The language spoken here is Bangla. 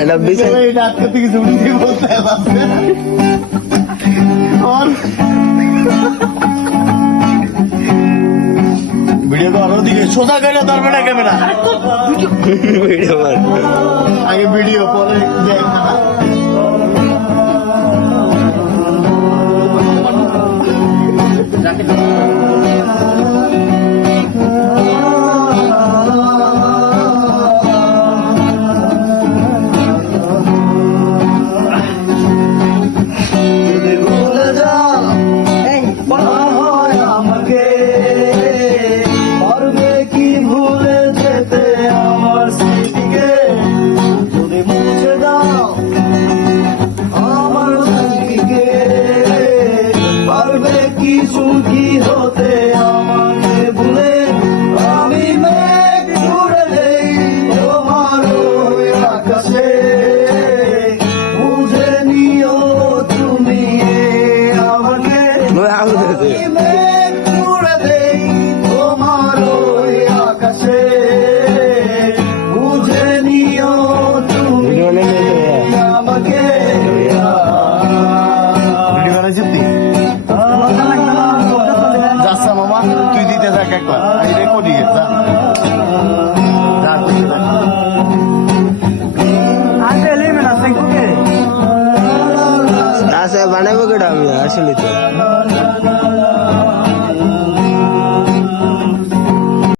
এটা বিছানা এটা আজকে থেকে জুড়ি দিয়ে বলতে আছে और ভিডিও করো দিকে সোজা করে ধরবে না ক্যামেরা ভিডিও বান আগে ভিডিও পরে দেখ সুখী হতে আমাকে ভুলে আমি মেঘ উড়ে দেই তোমার ওই আকাশে বুঝে নিও তুমি আমাকে আমি মেঘ উড়ে দেই তোমার ওই আকাশে বুঝে নিও তুমি আমাকে ভিডিও বানাইছিস তুই যাচ্ছা মামা তুই দিতে থাক একবার এই রেকর্ডিং এ যা যা দিতে থাক বানাবো কেটা আমি আসলে তো